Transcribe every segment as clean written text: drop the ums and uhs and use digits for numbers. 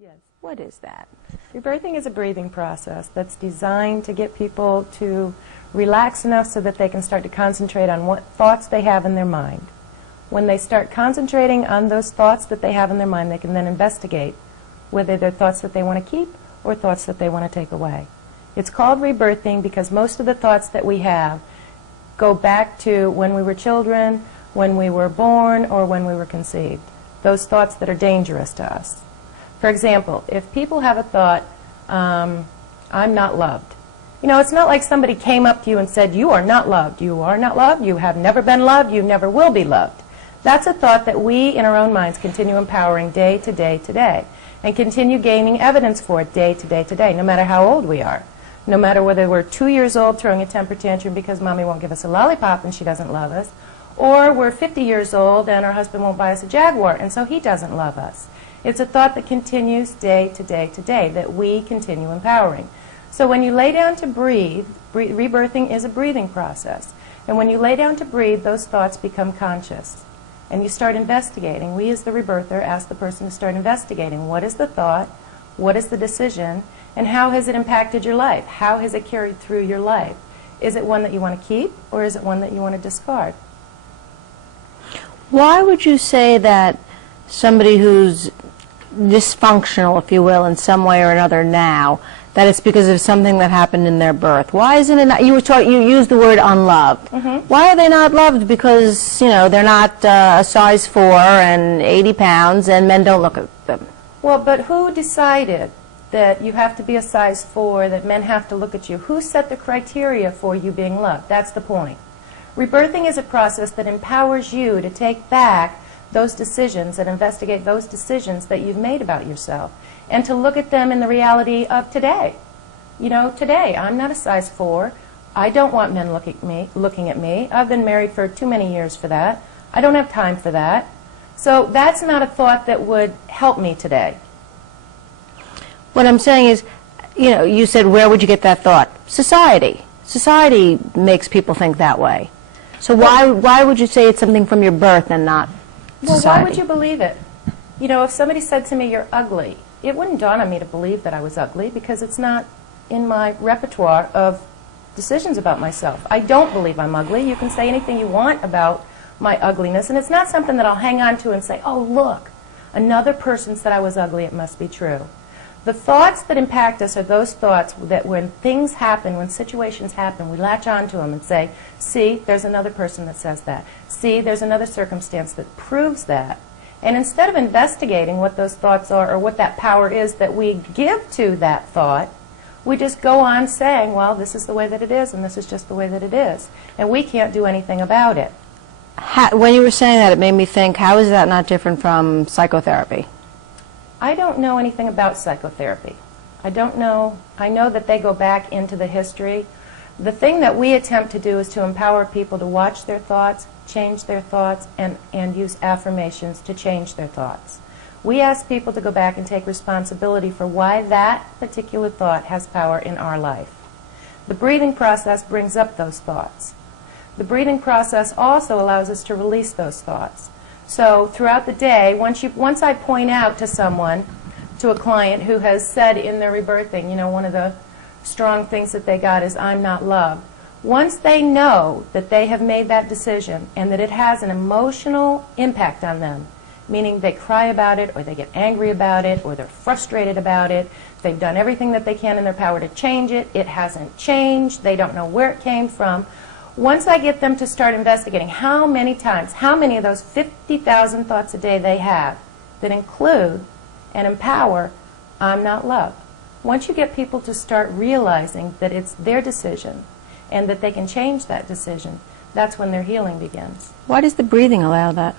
Yes. What is that? Rebirthing is a breathing process that's designed to get people to relax enough so that they can start to concentrate on what thoughts they have in their mind. When they start concentrating on those thoughts that they have in their mind, they can then investigate whether they're thoughts that they want to keep or thoughts that they want to take away. It's called rebirthing because most of the thoughts that we have go back to when we were children, when we were born, or when we were conceived. Those thoughts that are dangerous to us. For example, if people have a thought, I'm not loved. You know, it's not like somebody came up to you and said, you are not loved, you are not loved, you have never been loved, you never will be loved. That's a thought that we, in our own minds, continue empowering day to day to day, and continue gaining evidence for it day to day to day, no matter how old we are. No matter whether we're 2 years old throwing a temper tantrum because mommy won't give us a lollipop and she doesn't love us, or we're 50 years old and our husband won't buy us a Jaguar and so he doesn't love us. It's a thought that continues day to day to day that we continue empowering. So when you lay down to breathe, rebirthing is a breathing process. And when you lay down to breathe, those thoughts become conscious. And you start investigating. We as the rebirther ask the person to start investigating. What is the thought? What is the decision? And how has it impacted your life? How has it carried through your life? Is it one that you want to keep or is it one that you want to discard? Why would you say that somebody who's dysfunctional, if you will, in some way or another now, that it's because of something that happened in their birth? Why isn't it not, you used the word unloved. Why are they not loved? Because, you know, they're not a size 4 and 80 pounds and men don't look at them. Well, but who decided that you have to be a size 4, that men have to look at you? Who set the criteria for you being loved? That's the point. Rebirthing is a process that empowers you to take back those decisions and investigate those decisions that you've made about yourself and to look at them in the reality of today. You know, today, I'm not a size 4. I don't want men looking at me. I've been married for too many years for that. I don't have time for that. So that's not a thought that would help me today. What I'm saying is, you know, you said, where would you get that thought? Society. Society makes people think that way. So why would you say it's something from your birth and not society? Well, why would you believe it? You know, if somebody said to me, you're ugly, it wouldn't dawn on me to believe that I was ugly because it's not in my repertoire of decisions about myself. I don't believe I'm ugly. You can say anything you want about my ugliness, and it's not something that I'll hang on to and say, oh, look, another person said I was ugly, it must be true. The thoughts that impact us are those thoughts that when things happen, when situations happen, we latch onto them and say, see, there's another person that says that. See, there's another circumstance that proves that. And instead of investigating what those thoughts are or what that power is that we give to that thought, we just go on saying, well, this is the way that it is and this is just the way that it is. And we can't do anything about it. When you were saying that, it made me think, how is that not different from psychotherapy? I don't know anything about psychotherapy. I don't know. I know that they go back into the history. The thing that we attempt to do is to empower people to watch their thoughts, change their thoughts, and use affirmations to change their thoughts. We ask people to go back and take responsibility for why that particular thought has power in our life. The breathing process brings up those thoughts. The breathing process also allows us to release those thoughts. So throughout the day, once I point out to someone, to a client who has said in their rebirthing, you know, one of the strong things that they got is I'm not loved. Once they know that they have made that decision and that it has an emotional impact on them, meaning they cry about it or they get angry about it or they're frustrated about it, they've done everything that they can in their power to change it, it hasn't changed, they don't know where it came from. Once I get them to start investigating how many times, how many of those 50,000 thoughts a day they have that include and empower, I'm not loved. Once you get people to start realizing that it's their decision and that they can change that decision, that's when their healing begins. Why does the breathing allow that?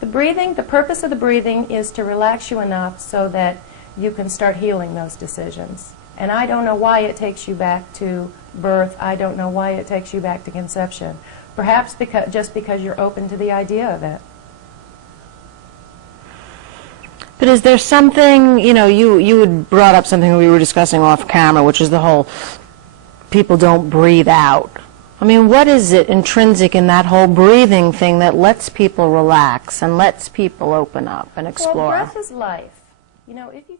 The purpose of the breathing is to relax you enough so that you can start healing those decisions. And I don't know why it takes you back to birth. I don't know why it takes you back to conception. Perhaps just because you're open to the idea of it. But is there something, you know, you had brought up something we were discussing off camera, which is the whole people don't breathe out. I mean, what is it intrinsic in that whole breathing thing that lets people relax and lets people open up and explore? Well, breath is life. You know, if you